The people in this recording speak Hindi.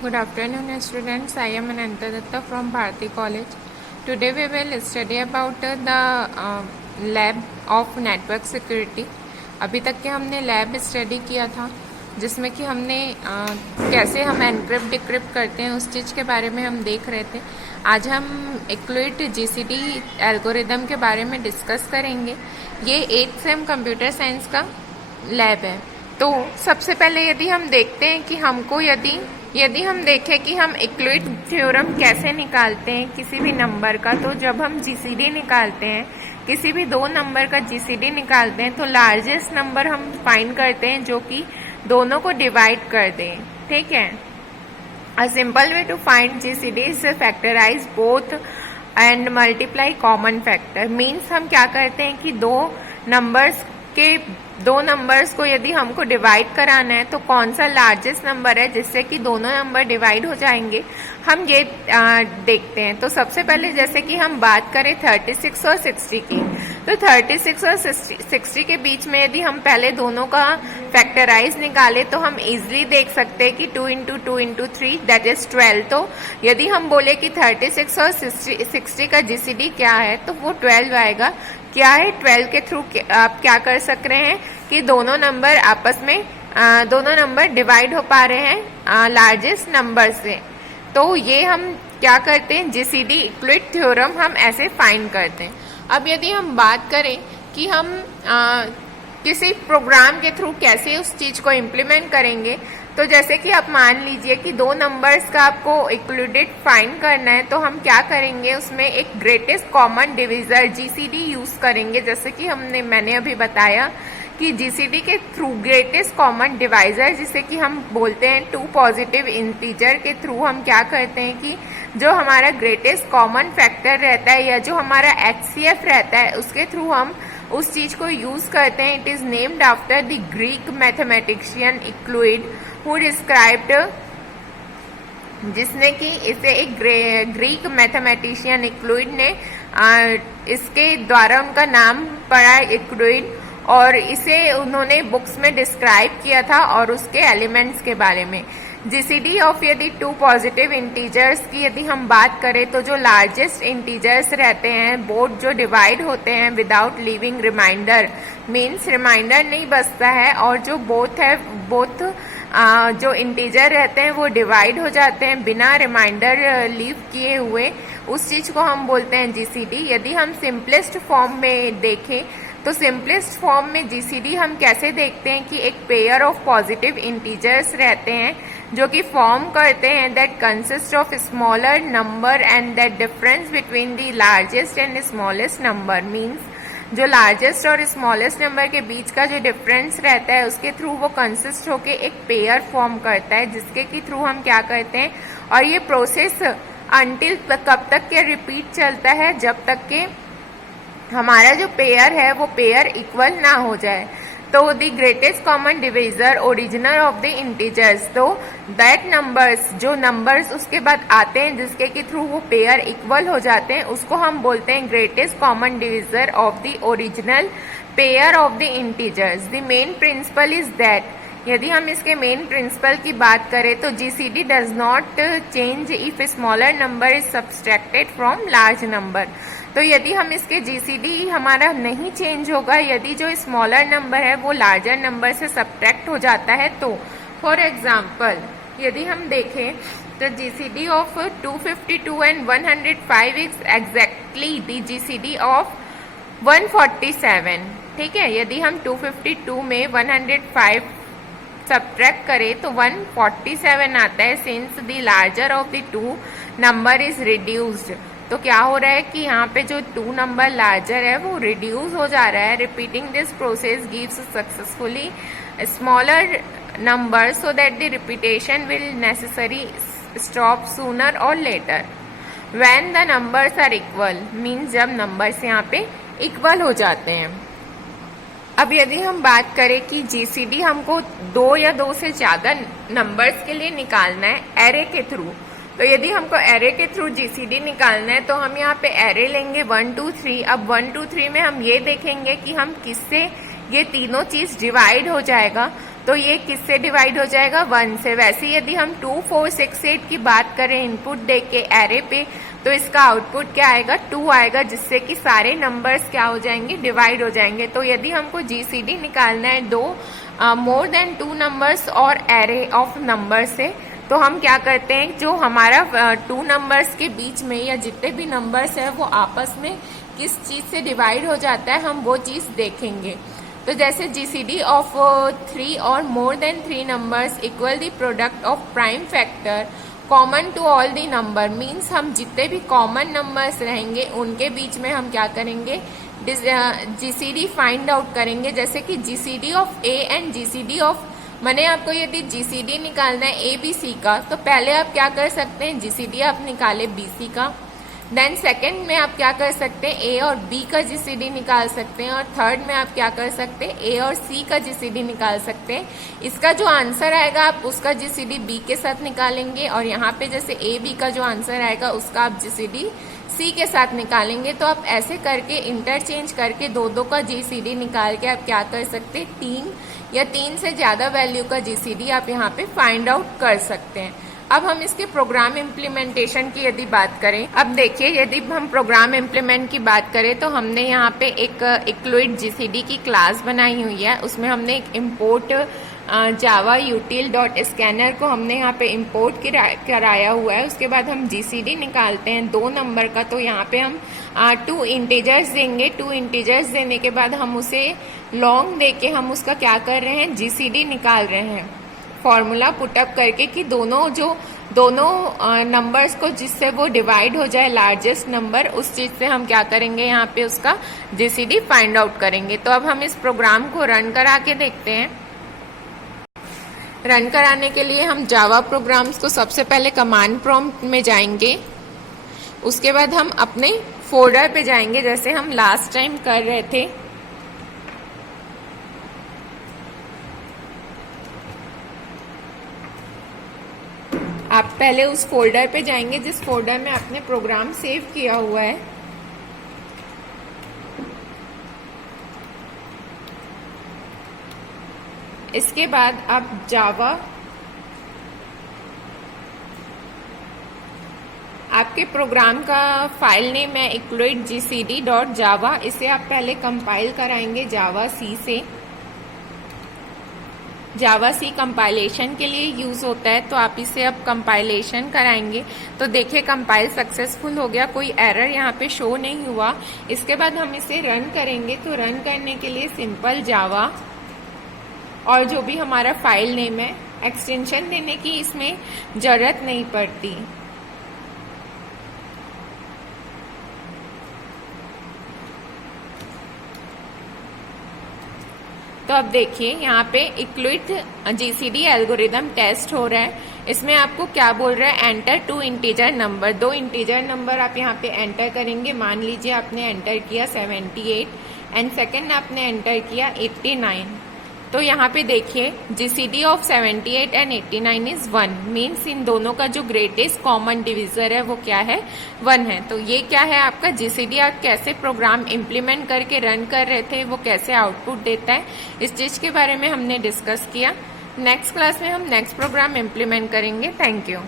Good afternoon, students. I am Ananta Datta from Bharati College. Today we will study about the lab of network security. अभी तक के हमने लैब स्टडी किया था जिसमें कि हमने कैसे हम एनक्रिप्ट डिक्रिप्ट करते हैं उस चीज़ के बारे में हम देख रहे थे। आज हम इक्लुइट जीसीडी एल्गोरिदम के बारे में डिस्कस करेंगे। ये 8th सेम कंप्यूटर साइंस का लैब है। तो सबसे पहले यदि हम देखते हैं कि हमको यदि हम देखें कि हम इक्लुइट थ्योरम कैसे निकालते हैं किसी भी नंबर का, तो जब हम जीसीडी निकालते हैं किसी भी दो नंबर का जीसीडी निकालते हैं तो लार्जेस्ट नंबर हम फाइंड करते हैं जो कि दोनों को डिवाइड कर दें। ठीक है। A simple way to find GCD is factorise both and multiply common factor. Means हम क्या करते हैं कि दो नंबर्स को यदि हमको डिवाइड कराना है तो कौन सा लार्जेस्ट नंबर है जिससे कि दोनों नंबर डिवाइड हो जाएंगे, हम ये देखते हैं। तो सबसे पहले जैसे कि हम बात करें 36 और 60 की, तो 36 और 60 के बीच में यदि हम पहले दोनों का फैक्टराइज निकाले तो हम इजिली देख सकते हैं कि 2 इंटू 2 इंटू 3 दैट इज 12। तो यदि हम बोले कि 36 और 60 का जीसीडी क्या है तो वो 12 आएगा। क्या है, 12 के थ्रू आप क्या कर सक रहे हैं कि दोनों नंबर आपस में दोनों नंबर डिवाइड हो पा रहे हैं लार्जेस्ट नंबर से। तो ये हम क्या करते हैं, जीसीडी इक्लुइट थ्योरम हम ऐसे फाइंड करते हैं। अब यदि हम बात करें कि हम किसी प्रोग्राम के थ्रू कैसे उस चीज को इम्प्लीमेंट करेंगे, तो जैसे कि आप मान लीजिए कि दो नंबर्स का आपको इक्लुडेड फाइंड करना है, तो हम क्या करेंगे, उसमें एक greatest common divisor GCD use करेंगे। जैसे कि मैंने अभी बताया कि जीसीडी के थ्रू ग्रेटेस्ट कॉमन डिवाइजर जिसे कि हम बोलते हैं 2 पॉजिटिव इंटीजर के थ्रू हम क्या करते हैं कि जो हमारा ग्रेटेस्ट कॉमन फैक्टर रहता है या जो हमारा एचसीएफ रहता है उसके थ्रू हम उस चीज को यूज करते हैं। It is named after the Greek mathematician Euclid who described, जिसने कि इसे एक ग्रीक मैथमेटिशियन इक्लुइड ने इसके द्वारा उनका नाम पड़ा इक्लुइड, और इसे उन्होंने बुक्स में डिस्क्राइब किया था और उसके एलिमेंट्स के बारे में। जीसीडी ऑफ यदि 2 पॉजिटिव इंटीजर्स की यदि हम बात करें तो जो लार्जेस्ट इंटीजर्स रहते हैं बोथ जो डिवाइड होते हैं without leaving reminder, means reminder नहीं बचता है, और जो बोथ जो इंटीजर रहते हैं वो डिवाइड हो जाते हैं बिना रिमाइंडर लीव किए हुए, उस चीज को हम बोलते हैं जीसीडी। यदि हम सिंपलेस्ट फॉर्म में देखें तो सिंपलेस्ट फॉर्म में जीसीडी हम कैसे देखते हैं कि एक पेयर ऑफ पॉजिटिव इंटीजर्स रहते हैं जो कि फॉर्म करते हैं that consist of smaller number and that difference between the largest and smallest number. Means जो लार्जेस्ट और स्मॉलेस्ट नंबर के बीच का जो डिफरेंस रहता है उसके थ्रू वो कंसिस्ट होके एक पेयर फॉर्म करता है, जिसके के थ्रू हम क्या करते हैं, और ये प्रोसेस अंटिल कब तक के रिपीट चलता है, जब तक के हमारा जो पेयर है वो पेयर इक्वल ना हो जाए। तो the greatest common divisor original of the integers, तो दैट नंबर्स जो नंबर्स उसके बाद आते हैं जिसके के थ्रू वो पेयर इक्वल हो जाते हैं उसको हम बोलते हैं greatest common divisor of the original pair of the integers. The main principle is that, यदि हम इसके मेन प्रिंसिपल की बात करें तो GCD does not change if smaller number is subtracted from large number. तो यदि हम इसके जीसीडी हमारा नहीं चेंज होगा यदि जो स्मॉलर नंबर है वो लार्जर नंबर से सब्ट्रैक्ट हो जाता है। तो फॉर एग्जाम्पल यदि हम देखें तो GCD of 252 and 105 is exactly the GCD of 147। ठीक है। यदि हम 252 में 105 सब्ट्रैक्ट करें तो 147 आता है, since the larger of the 2 number is reduced. तो क्या हो रहा है कि यहाँ पे जो 2 नंबर लार्जर है वो रिड्यूस हो जा रहा है। Repeating this process gives successively smaller number so that the repetition will necessary stop sooner और later when the numbers are equal, means जब नंबर्स यहाँ पे इक्वल हो जाते हैं। अब यदि हम बात करें कि जीसीडी हमको 2 या 2 से ज्यादा नंबर्स के लिए निकालना है एरे के थ्रू, तो यदि हमको एरे के थ्रू जीसीडी निकालना है तो हम यहाँ पे एरे लेंगे 1 2 3। अब 1 2 3 में हम ये देखेंगे कि हम किससे ये तीनों चीज डिवाइड हो जाएगा। तो ये किससे डिवाइड हो जाएगा, 1 से। वैसे यदि हम 2, 4, 6, 8 की बात करें इनपुट दे के एरे पे, तो इसका आउटपुट क्या आएगा, 2 आएगा, जिससे कि सारे नंबर्स क्या हो जाएंगे, डिवाइड हो जाएंगे। तो यदि हमको जीसीडी निकालना है दो मोर देन 2 नंबर्स और एरे ऑफ नंबर से, तो हम क्या करते हैं, जो हमारा 2 नंबर्स के बीच में या जितने भी नंबर्स है वो आपस में किस चीज से डिवाइड हो जाता है, हम वो चीज देखेंगे। तो जैसे जीसीडी ऑफ 3 और more than 3 numbers equal the product of prime factor common to all the number, means हम जितने भी कॉमन नंबर्स रहेंगे उनके बीच में हम क्या करेंगे, जीसीडी फाइंड आउट करेंगे। जैसे कि GCD of A and GCD of, मैंने आपको यदि जीसीडी निकालना है ए बी सी का, तो पहले आप क्या कर सकते हैं, जीसीडी आप निकाले बीसी का, देन सेकंड में आप क्या कर सकते हैं, ए और बी का जीसीडी निकाल सकते हैं, और थर्ड में आप क्या कर सकते हैं, ए और सी का जीसीडी निकाल सकते हैं। इसका जो आंसर आएगा आप उसका जीसीडी बी के साथ निकालेंगे, और यहाँ पे जैसे ए बी का जो आंसर आएगा उसका आप जीसीडी सी के साथ निकालेंगे। तो आप ऐसे करके इंटरचेंज करके दो का जीसीडी निकाल के आप क्या कर सकते हैं, 3 या 3 से ज्यादा वैल्यू का जीसीडी आप यहाँ पे फाइंड आउट कर सकते हैं। अब हम इसके प्रोग्राम इम्प्लीमेंटेशन की यदि बात करें, अब देखिए यदि हम प्रोग्राम इम्प्लीमेंट की बात करें तो हमने यहाँ पे एक इक्लुइड जीसीडी की क्लास बनाई हुई है। उसमें हमने एक इम्पोर्ट जावा यूटिल डॉट स्कैनर को हमने यहाँ पे इम्पोर्ट कराया हुआ है। उसके बाद हम जीसीडी निकालते हैं 2 नंबर का, तो यहाँ पे हम 2 इंटीजर्स देंगे। 2 इंटीजर्स देने के बाद हम उसे लॉन्ग दे के हम उसका क्या कर रहे हैं, जीसीडी निकाल रहे हैं, फॉर्मूला पुटअप करके कि दोनों नंबर्स को जिससे वो डिवाइड हो जाए लार्जेस्ट नंबर, उस चीज से हम क्या करेंगे, यहाँ पे उसका जीसीडी फाइंड आउट करेंगे। तो अब हम इस प्रोग्राम को रन करा के देखते हैं। रन कराने के लिए हम जावा प्रोग्राम्स को सबसे पहले कमांड प्रॉम्प्ट में जाएंगे, उसके बाद हम अपने फोल्डर पे जाएंगे जैसे हम लास्ट टाइम कर रहे थे। आप पहले उस फोल्डर पे जाएंगे जिस फोल्डर में आपने प्रोग्राम सेव किया हुआ है। इसके बाद आप जावा, आपके प्रोग्राम का फाइल नेम है इक्लुइड जीसीडी डॉट जावा, इसे आप पहले कंपाइल कराएंगे जावा सी से। जावा सी कंपाइलेशन के लिए यूज होता है, तो आप इसे अब कंपाइलेशन कराएंगे। तो देखिए कंपाइल सक्सेसफुल हो गया, कोई एरर यहाँ पे शो नहीं हुआ। इसके बाद हम इसे रन करेंगे, तो रन करने के लिए सिंपल जावा और जो भी हमारा फाइल नेम है, एक्सटेंशन देने की इसमें जरूरत नहीं पड़ती। तो अब देखिए यहाँ पे इक्लुइड जीसीडी एल्गोरिदम टेस्ट हो रहा है। इसमें आपको क्या बोल रहा है, enter 2 integer number, 2 integer number आप यहाँ पे एंटर करेंगे। मान लीजिए आपने एंटर किया 78 एंड सेकंड आपने एंटर किया 89। तो यहाँ पे देखिए GCD of 78 and 89 is 1, means in दोनों का जो ग्रेटेस्ट कॉमन डिविजर है वो क्या है, 1 है। तो ये क्या है आपका जीसीडी, आप कैसे प्रोग्राम इम्प्लीमेंट करके रन कर रहे थे, वो कैसे आउटपुट देता है, इस चीज के बारे में हमने डिस्कस किया। नेक्स्ट क्लास में हम नेक्स्ट प्रोग्राम इम्प्लीमेंट करेंगे। Thank you.